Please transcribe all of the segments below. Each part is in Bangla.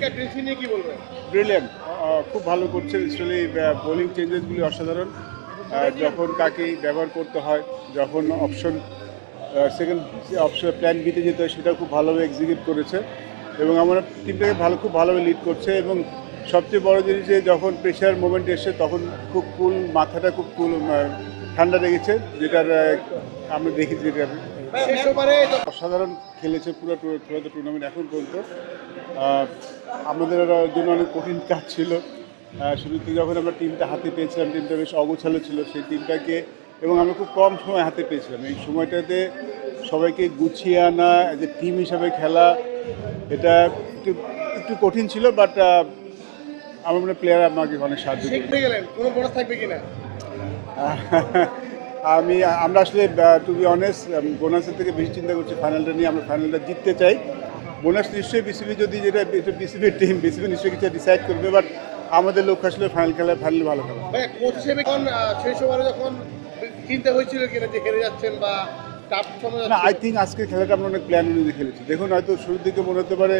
ক্যাপ্টেন্সি নিয়ে কি বলবেন? ব্রিলিয়ান্ট, খুব ভালো করছে। স্পেশালি বোলিং চেঞ্জেসগুলি অসাধারণ। যখন কাকে ব্যবহার করতে হয়, যখন সেকেন্ড অপশন প্ল্যান বিতে যেতে হয়, সেটা খুব ভালোভাবে এক্সিকিউট করেছে এবং আমার টিমটাকে খুব ভালোভাবে লিড করছে। এবং সবচেয়ে বড় জিনিস যে যখন প্রেশার মোমেন্ট এসে তখন খুব কুল, মাথাটা খুব কুল, ঠান্ডা লেগেছে, যেটার আমরা দেখেছি যেটার অসাধারণ খেলেছে পুরো টুর্নামেন্ট এখন পর্যন্ত। আমাদের জন্য অনেক কঠিন কাজ ছিল। শুরুতে যখন আমরা টিমটা হাতে পেয়েছিলাম, টিমটা বেশ অগোছালো ছিল, সেই টিমটাকে এবং আমরা খুব কম সময় হাতে পেয়েছিলাম। এই সময়টাতে সবাইকে গুছিয়ে আনা, যে টিম হিসাবে খেলা, এটা একটু একটু কঠিন ছিল। বাট আমার মনে প্লেয়ার আমাকে অনেক সাহায্য শিখতে গেলেন, কোনো বোনাস থাকবে কিনা? আমরা আসলে টু বি অনেস্ট বোনাসের থেকে বেশি চিন্তা করছি ফাইনালটা নিয়ে। আমরা ফাইনালটা জিততে চাই। বোনাস নিশ্চয়ই বিসিবি, যদি যেটা বিসিবির টিম, বিসিবি নিশ্চয়ই কিছু ডিসাইড করবে। বাট আমাদের লক্ষ্য আসলে ফাইনাল ভালো খেলা। কোচ হিসেবে শেষ ওভারে যখন চিন্তা হয়েছিল কিনা যে হেরে যাচ্ছেন বা টাফ সময় না, আই থিঙ্ক আজকের খেলাটা আমরা অনেক প্ল্যান অনুযায়ী খেলেছি। দেখুন, হয়তো শুরুর দিকে মনে হতে পারে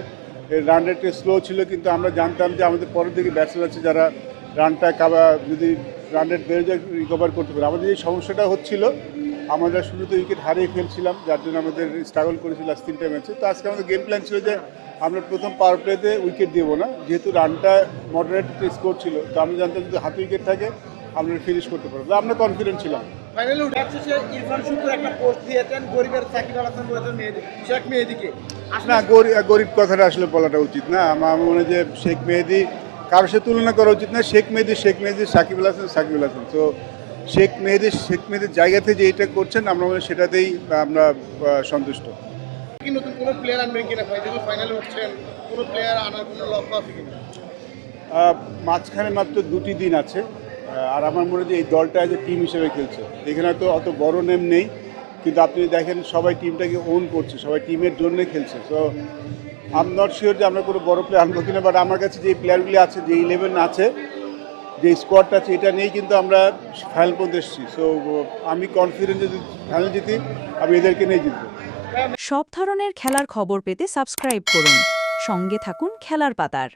রান রেটটা স্লো ছিল, কিন্তু আমরা জানতাম যে আমাদের পরের দিকে ব্যাটসম্যান আছে যারা রানটা যদি রান রেট বেড়ে যায় রিকভার করতে পারে। আমাদের এই সমস্যাটা হচ্ছিল, আমরা শুরুতে উইকেট হারিয়ে ফেলছিলাম, যার জন্য আমাদের স্ট্রাগল করেছিল লাস্ট 3টা ম্যাচে। তো আজকে আমাদের গেম প্ল্যান ছিল যে আমরা প্রথম পাওয়ার প্লেতে উইকেট দেবো না, যেহেতু রানটা মডারেট স্কোর ছিল। তো আমি জানতাম যদি হাতে উইকেট থাকে আমরা ফিনিশ করতে পারবো। তো আমরা কনফিডেন্ট ছিলাম। ফাইনালে শেষে ইরফান শুকুর একটা পোস্ট দিয়েছেন, গরিবের সাকিব আল হাসান বলেছেন শেখ মেহেদীকে। না, গরিব কথাটা আসলে বলাটা উচিত না। আমার মনে হয় যে শেখ মেহেদী কারোর সাথে তুলনা করা উচিত না। শেখ মেহেদী, সাকিব আল হাসান। তো শেখ মেহেদীর জায়গাতে যে এটা করছেন, আমরা মনে হয় সেটাতেই আমরা সন্তুষ্ট। কি নতুন কোনো প্লেয়ার আনবেন কিনা? ফাইনালে উঠছেন, কোনো প্লেয়ার আনার কোনো লক্ষ্য আছে কিনা? মাঝখানে মাত্র 2টি দিন আছে। আর আমার মনে হয় যে এই দলটা যে টিম হিসেবে খেলছে, এখানে তো অত বড় নেম নেই, কিন্তু আপনি দেখেন সবাই টিমটাকে ওন করছে, সবাই টিমের জন্য খেলছে। So I am not sure যে আমরা কোনো বড় প্লেয়ার আনবো কিনা। বাট আমার কাছে যে প্লেয়ারগুলি আছে, যে 11 আছে, যে স্কোয়াডটা আছে, এটা নিয়েই কিন্তু আমরা ফাইনাল পর্যন্ত এসেছি। সো আমি কনফিডেন্ট যদি ফাইনাল জিতি, আমি এদেরকে নিয়ে জিতবো। সব ধরনের খেলার খবর পেতে সাবস্ক্রাইব করুন। সঙ্গে থাকুন খেলার পাতার।